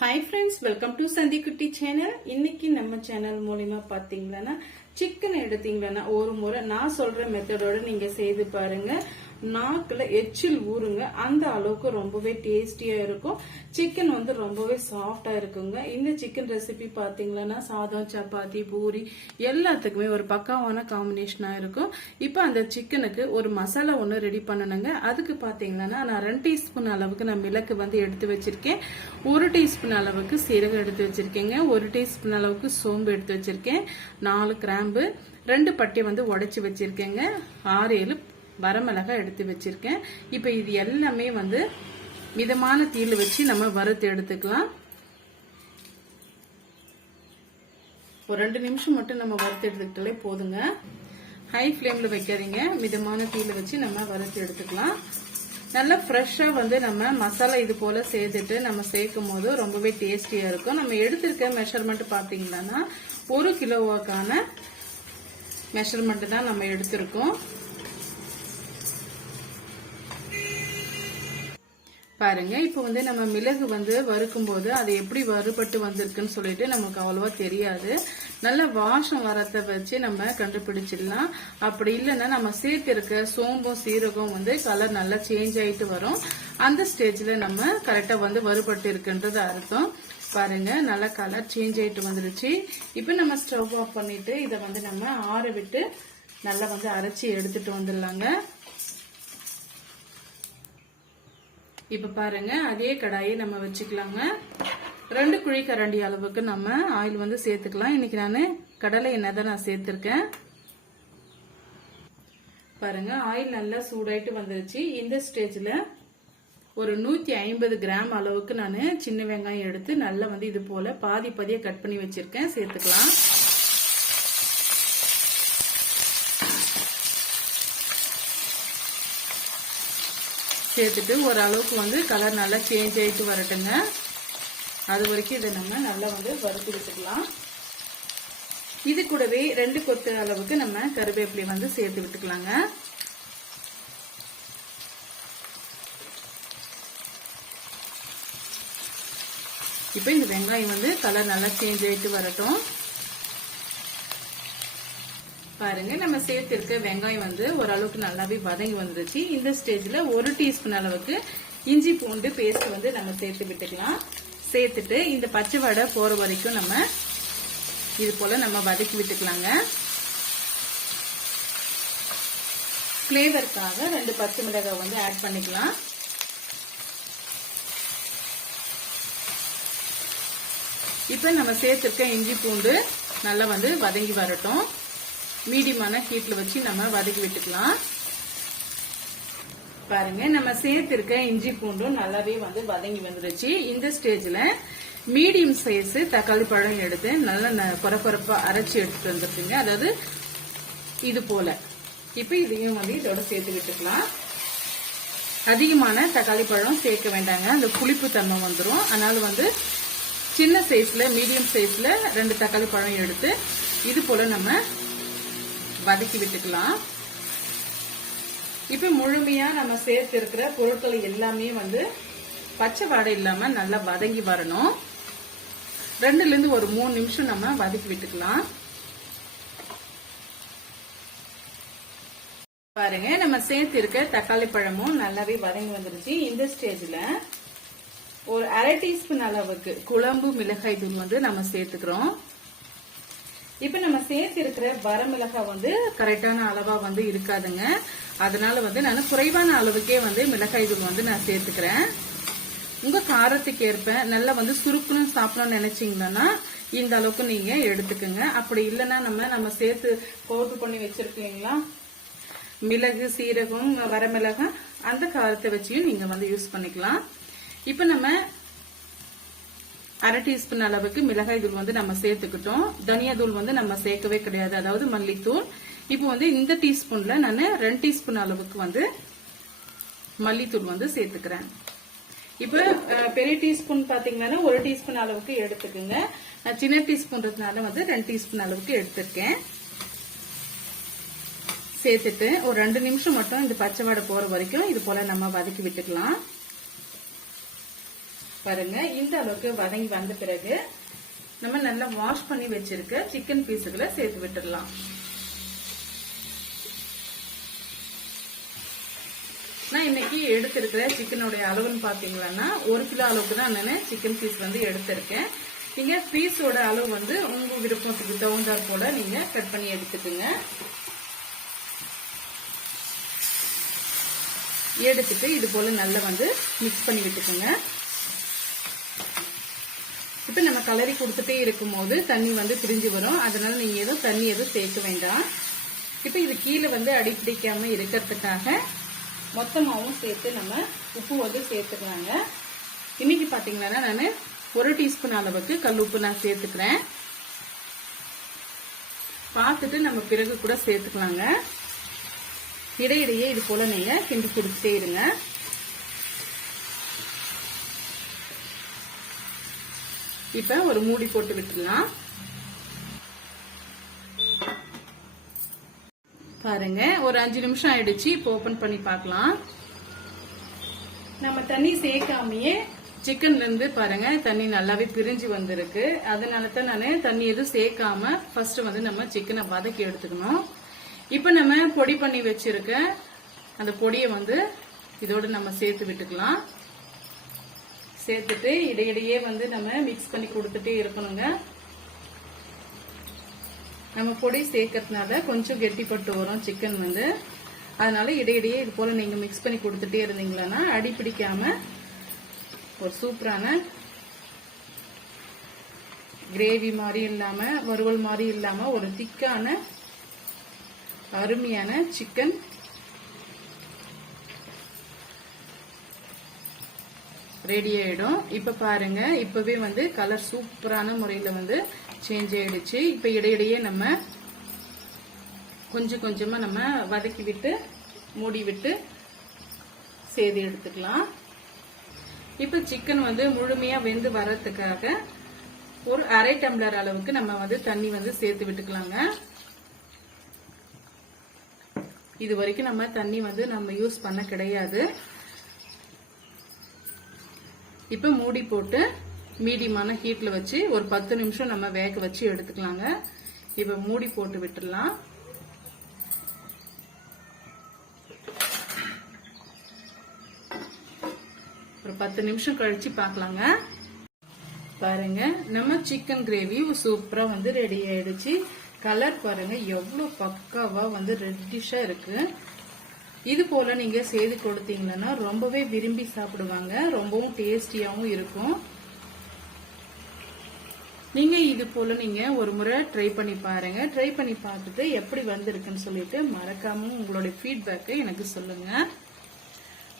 Hi friends welcome to சந்தி குட்டி channel இன்னைக்கு நம்ம சேனல் மூலியமா பார்த்தீங்கன்னா சிக்கன் எடுத்தீங்கன்னா ஒரு முறை நான் சொல்ற மெத்தடோட நீங்க செய்து பாருங்க நாக்குல எச்சில் ஊறுங்க அந்த அளவுக்கு ரொம்பவே டேஸ்டியா இருக்கும். சிக்கன் வந்து ரொம்பவே சாஃப்டா இருக்குங்க. இந்த சிக்கன் ரெசிபி பாத்தீங்கன்னா சாதம் சப்பாத்தி பூரி எல்லாத்துக்குமே ஒரு பக்காவான காம்பினேஷனா இருக்கும். இப்போ அந்த சிக்கனுக்கு ஒரு மசாலா ஒன்று ரெடி பண்ணணுங்க. அதுக்கு பாத்தீங்கன்னா நான் ரெண்டு டீஸ்பூன் அளவுக்கு நான் மிளகு வந்து எடுத்து வச்சிருக்கேன். ஒரு டீஸ்பூன் அளவுக்கு சீரகம் எடுத்து வச்சிருக்கேங்க. ஒரு டீஸ்பூன் அளவுக்கு சோம்பு எடுத்து வச்சிருக்கேன். நாலு கிராம்பு ரெண்டு பட்டி வந்து உடைச்சு வச்சிருக்கேங்க. ஆறு ஏழு வரமிளகா எடுத்து வச்சிருக்கேன். இப்போ இது எல்லாமே வந்து மிதமான தீயில் வச்சு நம்ம வறுத்து எடுத்துக்கலாம். ஒரு ரெண்டு நிமிஷம் மட்டும் நம்ம வறுத்து எடுத்துக்கிட்டாலே போதுங்க. ஹை ஃப்ளேம்ல வைக்காதீங்க. மிதமான தீயில் வச்சு நம்ம வறுத்து எடுத்துக்கலாம். நல்லா ஃப்ரெஷ்ஷாக வந்து நம்ம மசாலா இது போல சேர்த்துட்டு நம்ம சேர்க்கும் போது ரொம்பவே டேஸ்டியாக இருக்கும். நம்ம எடுத்திருக்க மெஷர்மெண்ட் பார்த்தீங்கன்னா ஒரு கிலோவுக்கான மெஷர்மெண்ட் தான் நம்ம எடுத்திருக்கோம். பாருங்க இப்போ வந்து நம்ம மிளகு வந்து வறுக்கும் போது அது எப்படி வறுபட்டு வந்திருக்குன்னு சொல்லிட்டு நமக்கு அவ்வளோவா தெரியாது. நல்ல வாசம் வரத்தை வச்சு நம்ம கண்டுபிடிச்சிடலாம். அப்படி இல்லைன்னா நம்ம சேர்த்திருக்க சோம்பும் சீரகம் வந்து கலர் நல்லா சேஞ்ச் ஆகிட்டு வரும். அந்த ஸ்டேஜில் நம்ம கரெக்டாக வந்து வறுபட்டு இருக்குன்றது அர்த்தம். பாருங்க நல்லா கலர் சேஞ்ச் ஆகிட்டு வந்துருச்சு. இப்போ நம்ம ஸ்டவ் ஆஃப் பண்ணிட்டு இதை வந்து நம்ம ஆற விட்டு நல்லா வந்து அரைச்சி எடுத்துட்டு வந்துடலாங்க. இப்ப பாருங்க அதே கடாயை நம்ம வச்சுக்கலாங்க. ரெண்டு குழி கரண்டி அளவுக்கு நம்ம ஆயில் வந்து சேர்த்துக்கலாம். இன்னைக்கு நான் கடலை எண்ணெய் தான் நான் சேர்த்திருக்கேன். பாருங்க ஆயில் நல்லா சூடாயிட்டு வந்துருச்சு. இந்த ஸ்டேஜ்ல ஒரு நூத்தி ஐம்பது கிராம் அளவுக்கு நான் சின்ன வெங்காயம் எடுத்து நல்லா வந்து இது போல பாதி பாதியா கட் பண்ணி வச்சிருக்கேன். சேர்த்துக்கலாம். சேர்த்துட்டு ஓரளவுக்கு வந்து கலர் நல்லா சேஞ்ச் ஆகிட்டு வரட்டுங்க. அது வரைக்கும் இதை நம்ம நல்லா வந்து வறுத்து விட்டுக்கலாம் இது கூடவே ரெண்டு கொத்து அளவுக்கு நம்ம கருவேப்பிலை வந்து சேர்த்து விட்டுக்கலாங்க. இப்போ இந்த வெங்காயம் வந்து கலர் நல்லா சேஞ்ச் ஆகிட்டு வரட்டும். பாருங்க நம்ம சேர்த்திருக்க வெங்காயம் வந்து ஓரளவுக்கு நல்லாவே வதங்கி வந்துருச்சு. இந்த ஸ்டேஜ்ல ஒரு டீஸ்பூன் அளவுக்கு இஞ்சி பூண்டு பேஸ்ட் வந்து நம்ம சேர்த்து விட்டுக்கலாம். சேர்த்துட்டு இந்த பச்சை வடை போற வரைக்கும் நம்ம இது போல நம்ம வதக்கி விட்டுக்கலாங்க. ஃப்ளேவருக்காக ரெண்டு பச்சை மிளகாய் வந்து ஆட் பண்ணிக்கலாம். இப்போ நம்ம சேர்த்திருக்க இஞ்சி பூண்டு நல்லா வந்து வதங்கி வரட்டும். மீடியமான ஹீட்ல வச்சு நம்ம வதக்கி விட்டுக்கலாம். பாருங்க நம்ம சேர்த்திருக்க இஞ்சி பூண்டும் நல்லாவே வந்து வதங்கி வந்துருச்சு. இந்த ஸ்டேஜ்ல மீடியம் சைஸ் தக்காளி பழம் எடுத்து நல்லா பரப்பரப்பா அரைச்சி எடுத்துட்டு வந்துருக்குங்க அதாவது இது போல. இப்ப இதையும் வந்து இதோட சேர்த்து விட்டுக்கலாம். அதிகமான தக்காளி பழம் சேர்க்க வேண்டாங்க. அந்த புளிப்பு தன்மை வந்துடும் அதனால வந்து சின்ன சைஸ்ல மீடியம் சைஸ்ல ரெண்டு தக்காளி பழம் எடுத்து இது போல நம்ம வதக்கி விட்டுக்கலாம். இப்ப முழுமையா நம்ம சேர்த்து இருக்கிற பொருட்கள் எல்லாமே வந்து பச்சை வாடை இல்லாம நல்லா வதங்கி வரணும். ரெண்டுல இருந்து ஒரு மூணு நிமிஷம் நம்ம வதக்கி விட்டுக்கலாம். பாருங்க நம்ம சேர்த்து இருக்க தக்காளி பழமும் நல்லாவே வதங்கி வந்துருச்சு. இந்த ஸ்டேஜ்ல ஒரு அரை டீஸ்பூன் அளவுக்கு குழம்பு மிளகாய் தூள் வந்து நம்ம சேர்த்துக்கிறோம். இப்ப நம்ம சேர்த்து இருக்கிற வரமிளகாய் வந்து கரெக்டான அளவா வந்து இருக்காதுங்க. அதனால வந்து நான் குறைவான அளவுக்கே வந்து மிளகாய் தூள் வந்து நான் சேர்த்துக்கிறேன். உங்க காரத்துக்கு ஏற்ப நல்லா வந்து சுருக்குன்னு சாப்பிடணும்னு நினைச்சீங்கன்னா இந்த அளவுக்கு நீங்க எடுத்துக்கோங்க. அப்படி இல்லைன்னா நம்ம நம்ம சேர்த்து பவுடர் பண்ணி வச்சிருக்கீங்களா மிளகு சீரகம் வரமிளகாய் அந்த காரத்தை வச்சியும் நீங்க வந்து யூஸ் பண்ணிக்கலாம். இப்ப நம்ம அரை டீஸ்பூன் அளவுக்கு மிளகாய் தூள் வந்து நம்ம சேர்த்துக்கிட்டோம். தனியா தூள் வந்து நம்ம சேர்க்கவே கிடையாது. அதாவது மல்லித்தூள். இப்போ வந்து இந்த டீஸ்பூன்ல நான் ரெண்டு டீஸ்பூன் அளவுக்கு வந்து மல்லித்தூள் வந்து சேர்த்துக்கிறேன். இப்போ பெரிய டீஸ்பூன் பாத்தீங்கன்னா ஒரு டீஸ்பூன் அளவுக்கு எடுத்துக்கோங்க. நான் சின்ன டீஸ்பூன்றதுனால வந்து ரெண்டு டீஸ்பூன் அளவுக்கு எடுத்திருக்கேன். சேர்த்துட்டு ஒரு ரெண்டு நிமிஷம் மட்டும் இந்த பச்சை வாடை போற வரைக்கும் இது போல நம்ம வதக்கி விட்டுக்கலாம். பாருங்க இந்த அளவுக்கு வதங்கி வந்த பிறகு நம்ம நல்லா வாஷ் பண்ணி வச்சிருக்க சிக்கன் பீஸுகளை சேர்த்து விட்டுடலாம். நான் இன்னைக்கு எடுத்திருக்கிற சிக்கனுடைய அளவுன்னு பாத்தீங்கன்னா ஒரு கிலோ அளவுக்கு தான் நான் சிக்கன் பீஸ் வந்து எடுத்திருக்கேன். நீங்க பீஸோட அளவு வந்து உங்க விருப்பத்துக்கு தகுந்தாற் போல நீங்க கட் பண்ணி எடுத்துக்கோங்க. எடுத்துட்டு இது போல நல்லா வந்து மிக்ஸ் பண்ணி விட்டுக்கோங்க. இப்போ நம்ம கலரி கொடுத்துட்டே இருக்கும்போது தண்ணி வந்து பிரிஞ்சு வரும். அதனால நீங்கள் எதுவும் தண்ணி எதுவும் சேர்க்க வேண்டாம். இப்போ இது கீழே வந்து அடி இருக்கிறதுக்காக மொத்தமாகவும் சேர்த்து நம்ம உப்பு வந்து சேர்த்துக்கலாங்க. இன்னைக்கு பார்த்தீங்கன்னா நான் ஒரு டீஸ்பூன் அளவுக்கு கல் உப்பு நான் சேர்த்துக்கிறேன். பார்த்துட்டு நம்ம பிறகு கூட சேர்த்துக்கலாங்க. இடையிடையே இது போல நீங்கள் கிண்டி கொடுத்துட்டே இருங்க. இப்ப ஒரு மூடி போட்டு விட்டுடலாம். பாருங்க ஒரு அஞ்சு நிமிஷம் ஆயிடுச்சு. இப்போ ஓபன் பண்ணி பார்க்கலாம். நம்ம தண்ணி சேர்க்காமயே சிக்கன்ல இருந்து பாருங்க தண்ணி நல்லாவே பிரிஞ்சு வந்திருக்கு. அதனால தான் நான் தண்ணி எதுவும் சேர்க்காம ஃபர்ஸ்ட் வந்து நம்ம சிக்கனை வதக்கி எடுத்துக்கணும். இப்போ நம்ம பொடி பண்ணி வச்சிருக்க அந்த பொடியை வந்து இதோட நம்ம சேர்த்து விட்டுக்கலாம். சேர்த்துட்டு இடையிடையே வந்து நம்ம மிக்ஸ் பண்ணி கொடுத்துட்டே இருக்கணுங்க. நம்ம பொடி சேர்க்கறதுனால கொஞ்சம் கெட்டிப்பட்டு வரும் சிக்கன் வந்து. அதனால இடையிடையே இது போல நீங்க மிக்ஸ் பண்ணி கொடுத்துட்டே இருந்தீங்களன்னா அடி பிடிக்காம ஒரு சூப்பரான கிரேவி மாதிரி இல்லாம வறுவல் மாதிரி இல்லாம ஒரு திக்கான அருமையான சிக்கன் ரெடி ஆயிடும். இப்ப பாருங்க இப்பவே வந்து கலர் சூப்பரான முறையில வந்து சேஞ்ச் ஆயிடுச்சு. இப்ப இடையிடையே நம்ம கொஞ்சம் கொஞ்சமா நம்ம வதக்கி விட்டு மூடி விட்டு செய்து எடுத்துக்கலாம். இப்ப சிக்கன் வந்து முழுமையா வெந்து வர்றதுக்காக ஒரு அரை டம்ளர் அளவுக்கு நம்ம வந்து தண்ணி வந்து சேர்த்து விட்டுக்கலாங்க. இது வரைக்கும் நம்ம தண்ணி வந்து நம்ம யூஸ் பண்ண கிடையாது. இப்போ மூடி போட்டு மீடியமான ஹீட்ல வச்சு ஒரு பத்து நிமிஷம் நம்ம வேக வச்சு எடுத்துக்கலாங்க. இப்ப மூடி போட்டு விட்டுடலாம். ஒரு பத்து நிமிஷம் கழிச்சு பார்க்கலாங்க. பாருங்க நம்ம சிக்கன் கிரேவி சூப்பரா வந்து ரெடி ஆயிடுச்சு. கலர் பாருங்க எவ்வளவு பக்காவா வந்து ரெட்டிஷா இருக்கு. இது போல நீங்க செய்து கொடுத்தீங்கன்னா ரொம்பவே விரும்பி சாப்பிடுவாங்க. ரொம்பவும் டேஸ்டியாகவும் இருக்கும். நீங்க இது போல நீங்க ஒரு முறை ட்ரை பண்ணி பாருங்க. ட்ரை பண்ணி பார்த்துட்டு எப்படி வந்திருக்குன்னு சொல்லிட்டு மறக்காம உங்களுடைய ஃபீட்பேக்கை எனக்கு சொல்லுங்க.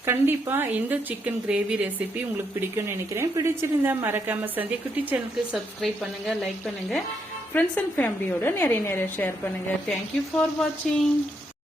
கண்டிப்பா இந்த சிக்கன் கிரேவி ரெசிபி உங்களுக்கு பிடிக்கும்னு நினைக்கிறேன். பிடிச்சிருந்தா மறக்காம சந்திய குட்டி சேனலுக்கு சப்ஸ்கிரைப் பண்ணுங்க லைக் பண்ணுங்க. ஃப்ரெண்ட்ஸ் அண்ட் ஃபேமிலியோட நிறைய நிறைய ஷேர் பண்ணுங்க. தேங்க்யூ ஃபார் வாட்சிங்